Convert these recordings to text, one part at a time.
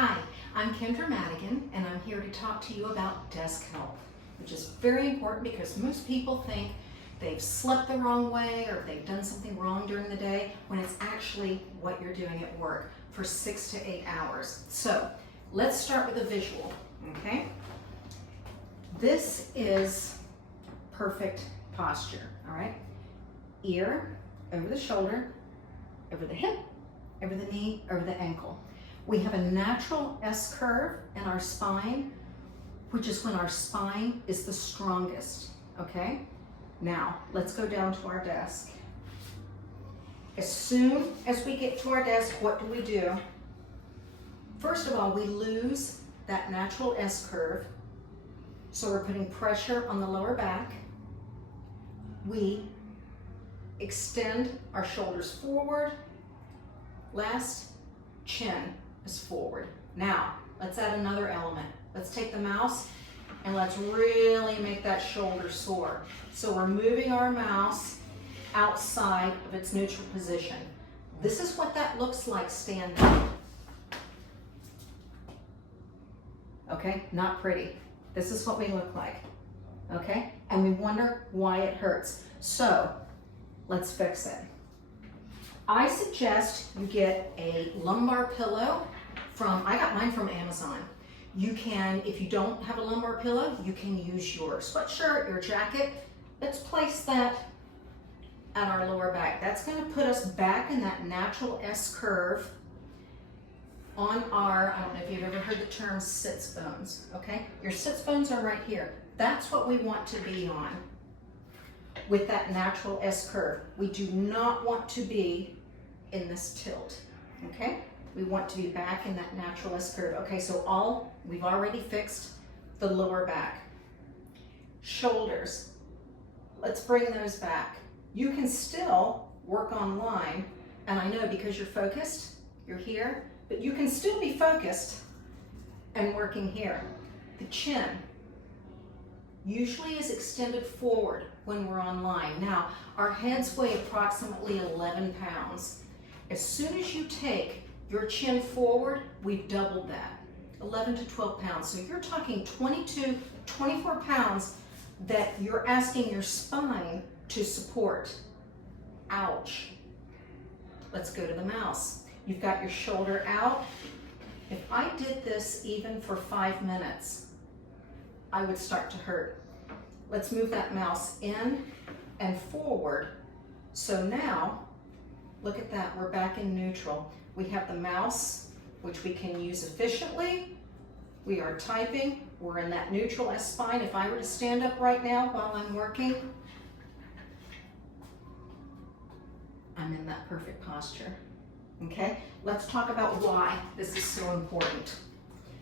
Hi, I'm Kendra Madigan, and I'm here to talk to you about desk health, which is very important because most people think they've slept the wrong way or they've done something wrong during the day when it's actually what you're doing at work for 6 to 8 hours. So let's start with a visual, okay? This is perfect posture, all right? Ear over the shoulder, over the hip, over the knee, over the ankle. We have a natural S curve in our spine, which is when our spine is the strongest, okay? Now, let's go down to our desk. As soon as we get to our desk, what do? First of all, we lose that natural S curve, so we're putting pressure on the lower back. We extend our shoulders forward. Last, chin is forward. Now, let's add another element. Let's take the mouse and let's really make that shoulder soar. So we're moving our mouse outside of its neutral position. This is what that looks like standing. Okay, not pretty. This is what we look like, okay? And we wonder why it hurts. So, let's fix it. I suggest you get a lumbar pillow I got mine from Amazon. You can, if you don't have a lumbar pillow, you can use your sweatshirt, your jacket. Let's place that at our lower back. That's gonna put us back in that natural S curve on our, I don't know if you've ever heard the term sits bones, okay? Your sits bones are right here. That's what we want to be on with that natural S curve. We do not want to be in this tilt, okay? We want to be back in that natural S curve. Okay, so we've already fixed the lower back. Shoulders, let's bring those back. You can still work online, and I know because you're focused, you're here, but you can still be focused and working here. The chin usually is extended forward when we're online. Now, our heads weigh approximately 11 pounds. As soon as you take your chin forward, we've doubled that, 11 to 12 pounds. So you're talking 22, 24 pounds that you're asking your spine to support. Ouch. Let's go to the mouse. You've got your shoulder out. If I did this even for 5 minutes, I would start to hurt. Let's move that mouse in and forward. So now, look at that, we're back in neutral. We have the mouse, which we can use efficiently. We are typing, we're in that neutral S spine. If I were to stand up right now while I'm working, I'm in that perfect posture, okay? Let's talk about why this is so important.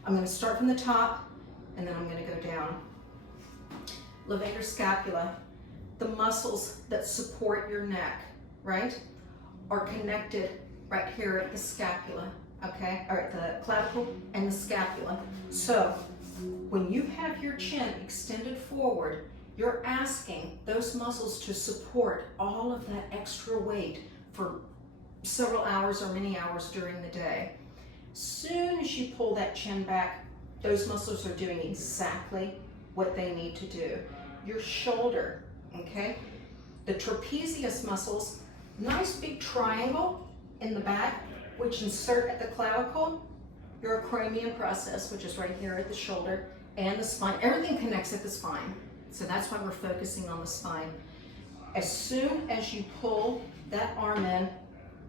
I'm gonna start from the top, and then I'm gonna go down. Levator scapula, the muscles that support your neck, right, are connected right here at the scapula, okay, or at the clavicle and the scapula. So when you have your chin extended forward, you're asking those muscles to support all of that extra weight for several hours or many hours during the day. Soon as you pull that chin back, those muscles are doing exactly what they need to do. Your shoulder, okay, the trapezius muscles, nice big triangle in the back, which insert at the clavicle, your acromion process, which is right here at the shoulder, and the spine. Everything connects at the spine. So that's why we're focusing on the spine. As soon as you pull that arm in,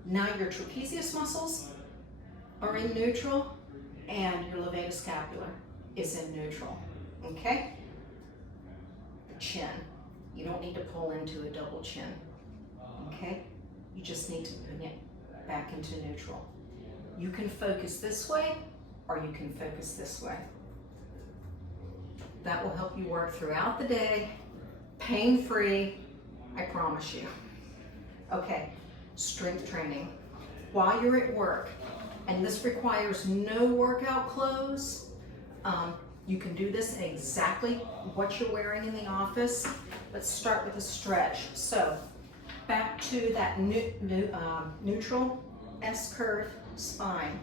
now your trapezius muscles are in neutral and your levator scapular is in neutral, okay? The chin, you don't need to pull into a double chin, okay? You just need to bring it back into neutral. You can focus this way or you can focus this way. That will help you work throughout the day, pain-free, I promise you. Okay, strength training. While you're at work, and this requires no workout clothes, you can do this in exactly what you're wearing in the office. Let's start with a stretch. So, back to that neutral S-curve spine.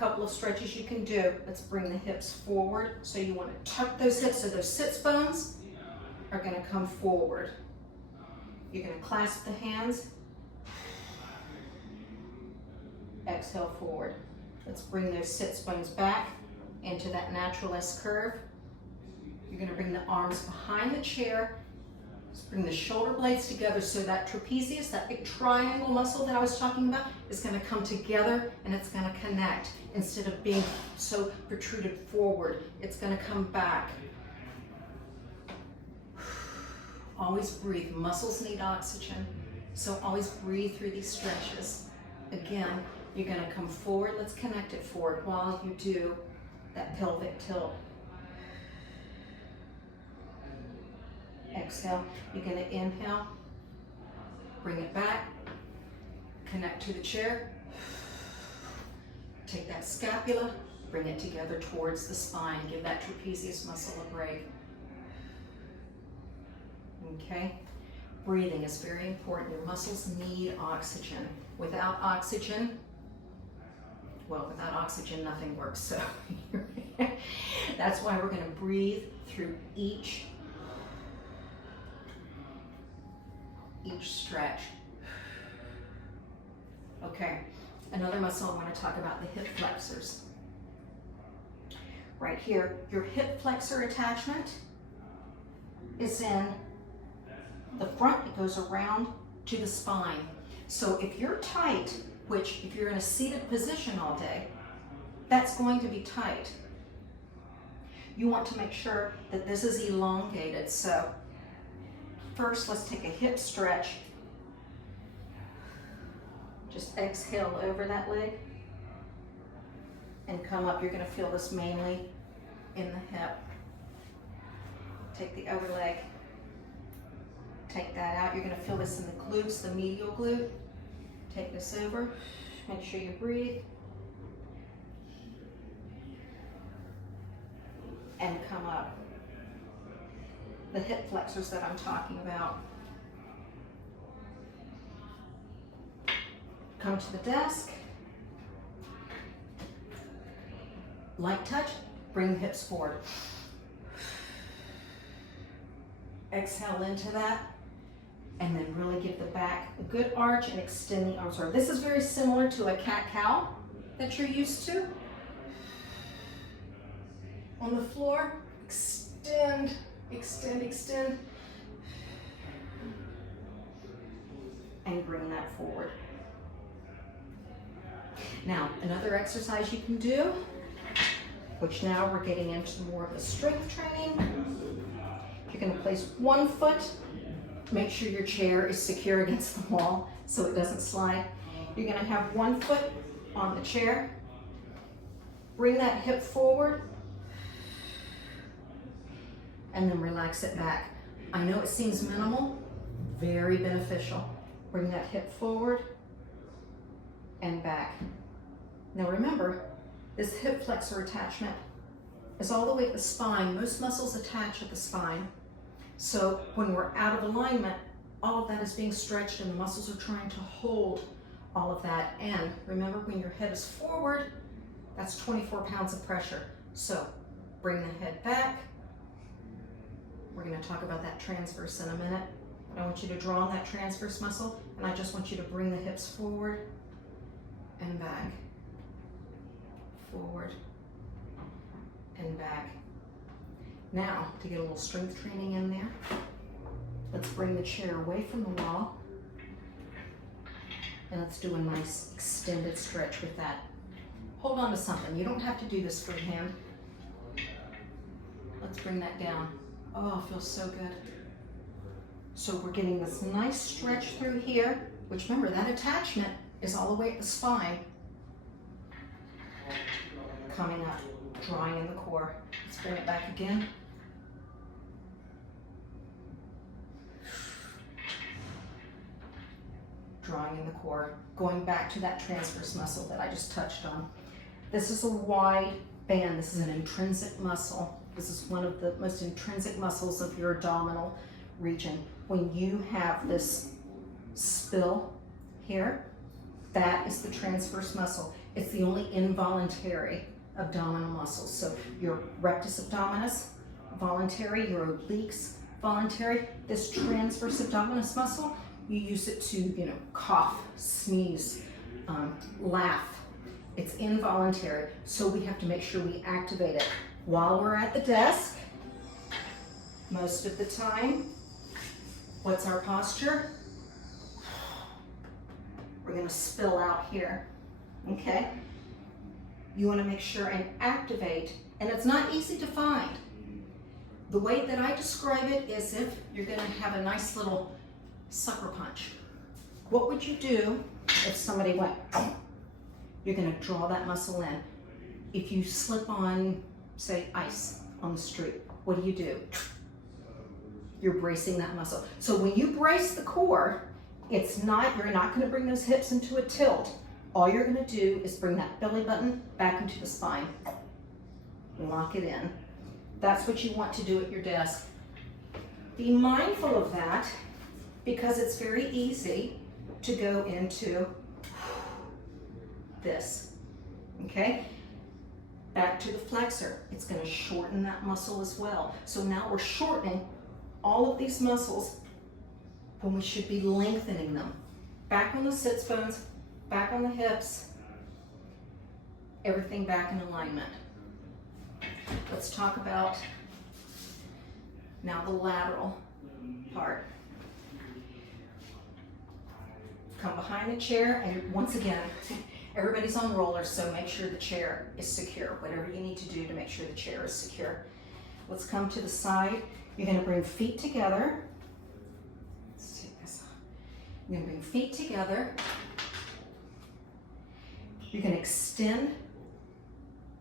couple of stretches you can do. Let's bring the hips forward. So you want to tuck those hips so those sits bones are going to come forward. You're going to clasp the hands. Exhale forward. Let's bring those sits bones back into that natural S curve. You're going to bring the arms behind the chair. Let's bring the shoulder blades together so that trapezius, that big triangle muscle that I was talking about, is going to come together and it's going to connect. Instead of being so protruded forward, it's going to come back. Always breathe. Muscles need oxygen, so always breathe through these stretches. Again, you're going to come forward. Let's connect it forward while you do that pelvic tilt. Exhale. You're going to inhale, bring it back, connect to the chair. Take that scapula, bring it together towards the spine. Give that trapezius muscle a break. Okay? Breathing is very important. Your muscles need oxygen. Without oxygen, nothing works. So that's why we're going to breathe through each stretch. Okay, another muscle I want to talk about, the hip flexors. Right here, your hip flexor attachment is in the front. It goes around to the spine. So if you're tight, which if you're in a seated position all day, that's going to be tight. You want to make sure that this is elongated. So first, let's take a hip stretch. Just exhale over that leg and come up. You're going to feel this mainly in the hip. Take the other leg. Take that out. You're going to feel this in the glutes, the medial glute. Take this over. Make sure you breathe. And come up. The hip flexors that I'm talking about. Come to the desk. Light touch. Bring the hips forward. Exhale into that. And then really give the back a good arch and extend the arms forward. This is very similar to a cat-cow that you're used to. On the floor, extend, extend, extend. And bring that forward. Now, another exercise you can do, which now we're getting into more of the strength training. You're going to place one foot. Make sure your chair is secure against the wall so it doesn't slide. You're going to have one foot on the chair. Bring that hip forward. And then relax it back. I know it seems minimal, very beneficial. Bring that hip forward and back. Now remember, this hip flexor attachment is all the way at the spine. Most muscles attach at the spine. So when we're out of alignment, all of that is being stretched and the muscles are trying to hold all of that. And remember, when your head is forward, that's 24 pounds of pressure. So bring the head back. We're going to talk about that transverse in a minute. I want you to draw on that transverse muscle, and I just want you to bring the hips forward and back, forward and back. Now, to get a little strength training in there, let's bring the chair away from the wall, and let's do a nice extended stretch with that. Hold on to something. You don't have to do this freehand. Let's bring that down. Oh, it feels so good. So we're getting this nice stretch through here, which remember, that attachment is all the way at the spine. Coming up, drawing in the core. Let's bring it back again. Drawing in the core. Going back to that transverse muscle that I just touched on. This is a wide band. This is an intrinsic muscle. This is one of the most intrinsic muscles of your abdominal region. When you have this spill here, That is the transverse muscle. It's the only involuntary abdominal muscle. So your rectus abdominis, voluntary, your obliques, voluntary. This transverse abdominis muscle, you use it to, cough, sneeze, laugh. It's involuntary, so we have to make sure we activate it while we're at the desk. Most of the time, what's our posture? We're gonna spill out here, okay? You wanna make sure and activate, and it's not easy to find. The way that I describe it is if you're gonna have a nice little sucker punch. What would you do if somebody went, you're gonna draw that muscle in. If you slip on, say, ice on the street, what do? You're bracing that muscle. So when you brace the core, you're not gonna bring those hips into a tilt. All you're gonna do is bring that belly button back into the spine. Lock it in. That's what you want to do at your desk. Be mindful of that because it's very easy to go into this, okay? Back to the flexor. It's gonna shorten that muscle as well. So now we're shortening all of these muscles when we should be lengthening them. Back on the sits bones, back on the hips, everything back in alignment. Let's talk about now the lateral part. Come behind the chair, and once again, everybody's on rollers, so make sure the chair is secure. Whatever you need to do to make sure the chair is secure. Let's come to the side. You're gonna bring feet together. Let's take this off. You're gonna bring feet together. You're gonna extend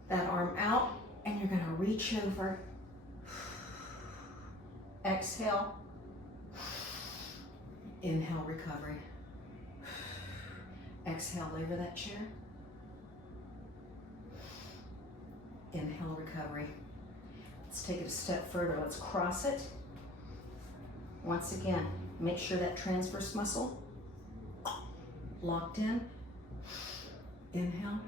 that arm out, and you're gonna reach over. Exhale. Inhale, recovery. Exhale over that chair. Inhale, recovery. Let's take it a step further. Let's cross it. Once again, make sure that transverse muscle locked in. Inhale.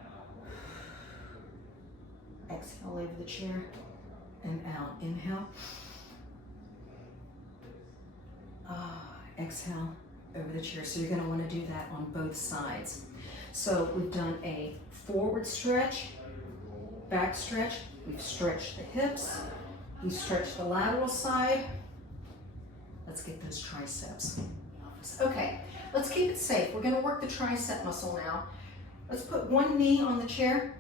Exhale over the chair and out. Inhale. Exhale over the chair. So you're going to want to do that on both sides. So we've done a forward stretch, back stretch. We've stretched the hips. We've stretched the lateral side. Let's get those triceps. Okay, let's keep it safe. We're going to work the tricep muscle now. Let's put one knee on the chair.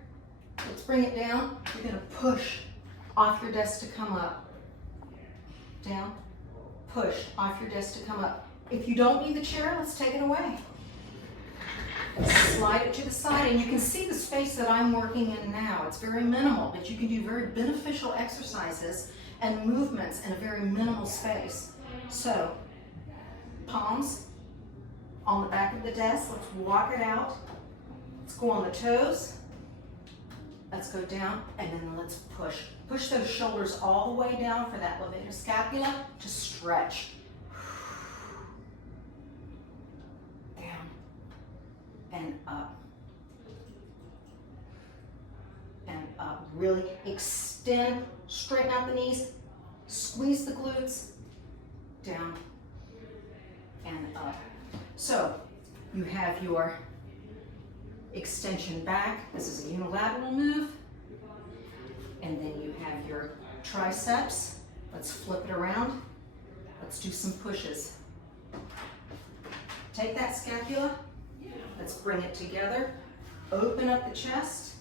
Let's bring it down. You're going to push off your desk to come up. Down. Push off your desk to come up. If you don't need the chair, let's take it away. Slide it to the side, and you can see the space that I'm working in now. It's very minimal, but you can do very beneficial exercises and movements in a very minimal space. So, palms on the back of the desk. Let's walk it out. Let's go on the toes. Let's go down, and then let's push. Push those shoulders all the way down for that levator scapula to stretch. Down and up. And up. Really extend, straighten out the knees, squeeze the glutes, down and up. So you have your extension back. This is a unilateral move. And then you have your triceps. Let's flip it around. Let's do some pushes. Take that scapula. Let's bring it together. Open up the chest.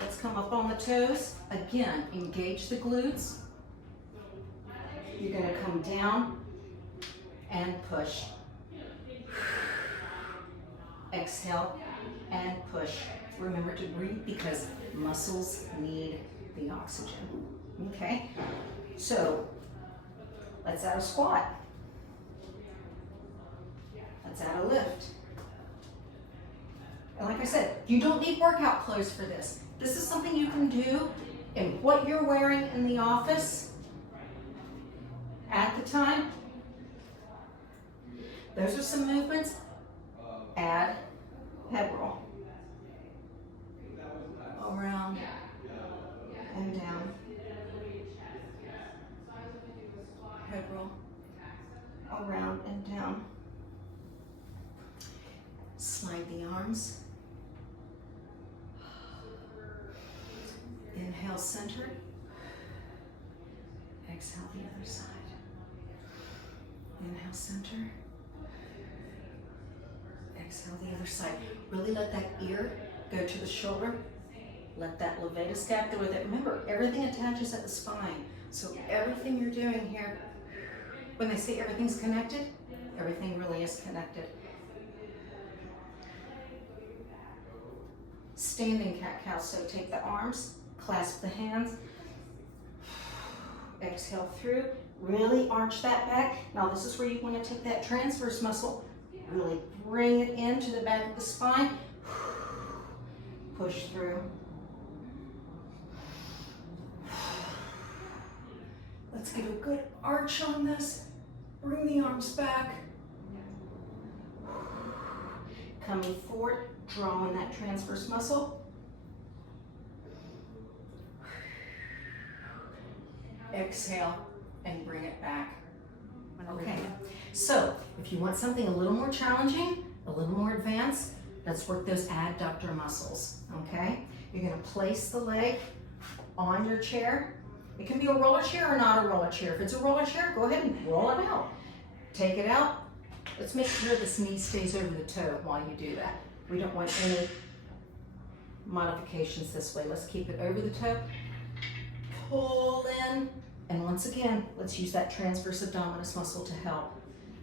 Let's come up on the toes. Again, engage the glutes. You're going to come down and push. Exhale and push. Remember to breathe because muscles need the oxygen. Okay? So, let's add a squat. Let's add a lift. And like I said, you don't need workout clothes for this. This is something you can do in what you're wearing in the office at the time. Those are some movements. Add slide the arms. Inhale, center. Exhale, the other side. Inhale, center. Exhale, the other side. Really let that ear go to the shoulder. Let that levator gap go with it. Remember, everything attaches at the spine. So everything you're doing here, when they say everything's connected, everything really is connected. Standing cat-cow. So take the arms, clasp the hands. Exhale through. Really arch that back. Now this is where you want to take that transverse muscle. Really bring it into the back of the spine. Push through. Let's give a good arch on this. Bring the arms back. Coming forward, drawing that transverse muscle. Exhale and bring it back. Okay, so if you want something a little more challenging, a little more advanced, let's work those adductor muscles, okay? You're gonna place the leg on your chair. It can be a roller chair or not a roller chair. If it's a roller chair, go ahead and roll it out. Take it out. Let's make sure this knee stays over the toe while you do that. We don't want any modifications this way. Let's keep it over the toe. Pull in. And once again, let's use that transverse abdominis muscle to help.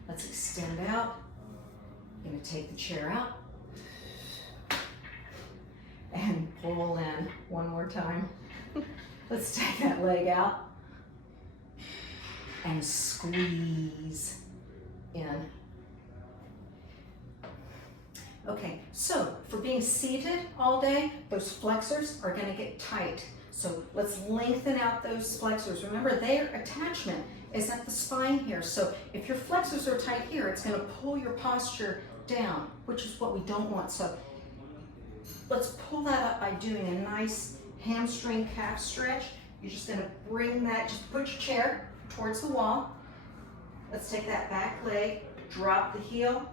Let's extend out. I'm gonna take the chair out. And pull in one more time. Let's take that leg out. And squeeze in. Okay, so for being seated all day, those flexors are gonna get tight. So let's lengthen out those flexors. Remember, their attachment is at the spine here. So if your flexors are tight here, it's gonna pull your posture down, which is what we don't want. So let's pull that up by doing a nice hamstring calf stretch. You're just gonna bring that, just put your chair towards the wall. Let's take that back leg, drop the heel.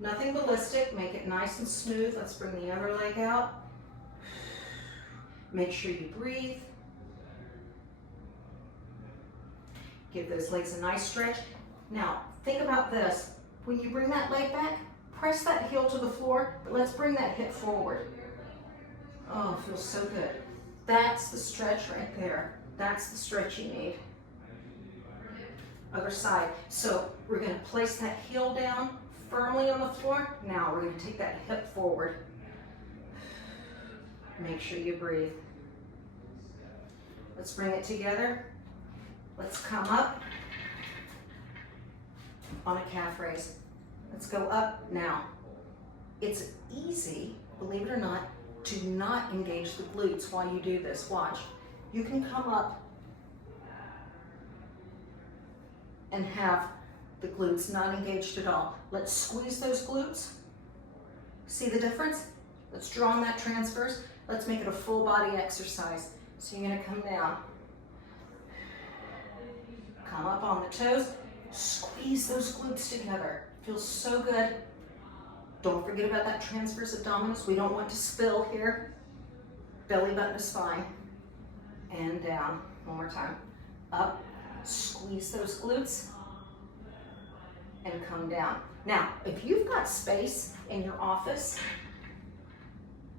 Nothing ballistic, make it nice and smooth. Let's bring the other leg out. Make sure you breathe. Give those legs a nice stretch. Now, think about this. When you bring that leg back, press that heel to the floor, but let's bring that hip forward. Oh, it feels so good. That's the stretch right there. That's the stretch you need. Other side. So we're gonna place that heel down firmly on the floor. Now we're gonna take that hip forward. Make sure you breathe. Let's bring it together. Let's come up on a calf raise. Let's go up now. It's easy, believe it or not, to not engage the glutes while you do this. Watch. You can come up and have the glutes not engaged at all. Let's squeeze those glutes. See the difference? Let's draw on that transverse. Let's make it a full body exercise. So you're gonna come down. Come up on the toes. Squeeze those glutes together. Feels so good. Don't forget about that transverse abdominis. We don't want to spill here. Belly button to spine. And down. One more time. Up. Squeeze those glutes. And come down. Now, if you've got space in your office,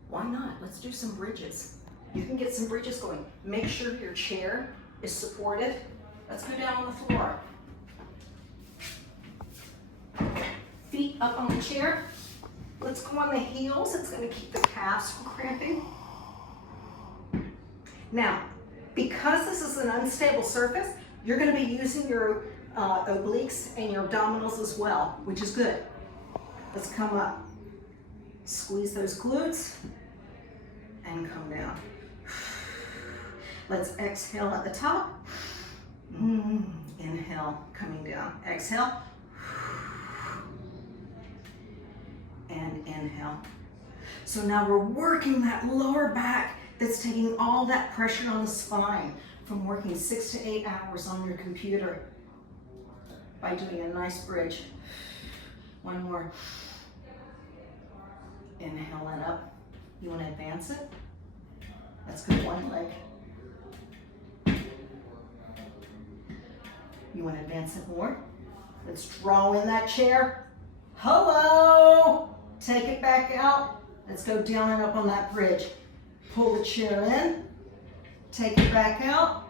why not? Let's do some bridges. You can get some bridges going. Make sure your chair is supported. Let's go down on the floor. Feet up on the chair. Let's go on the heels. It's going to keep the calves from cramping. Now, because this is an unstable surface, you're going to be using your obliques and your abdominals as well, which is good. Let's come up. Squeeze those glutes and come down. Let's exhale at the top. Inhale, coming down. Exhale. And inhale. So now we're working that lower back that's taking all that pressure on the spine from working 6 to 8 hours on your computer by doing a nice bridge. One more. Inhaling up. You want to advance it? Let's go one leg. You want to advance it more? Let's draw in that chair. Hello! Take it back out. Let's go down and up on that bridge. Pull the chair in. Take it back out.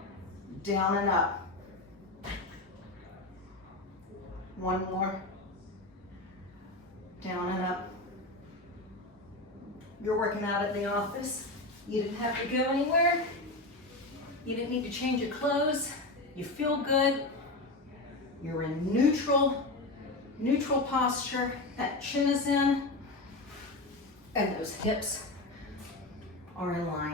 Down and up. One more. Down and up. You're working out at the office. You didn't have to go anywhere. You didn't need to change your clothes. You feel good. You're in neutral posture. That chin is in, and those hips are in line.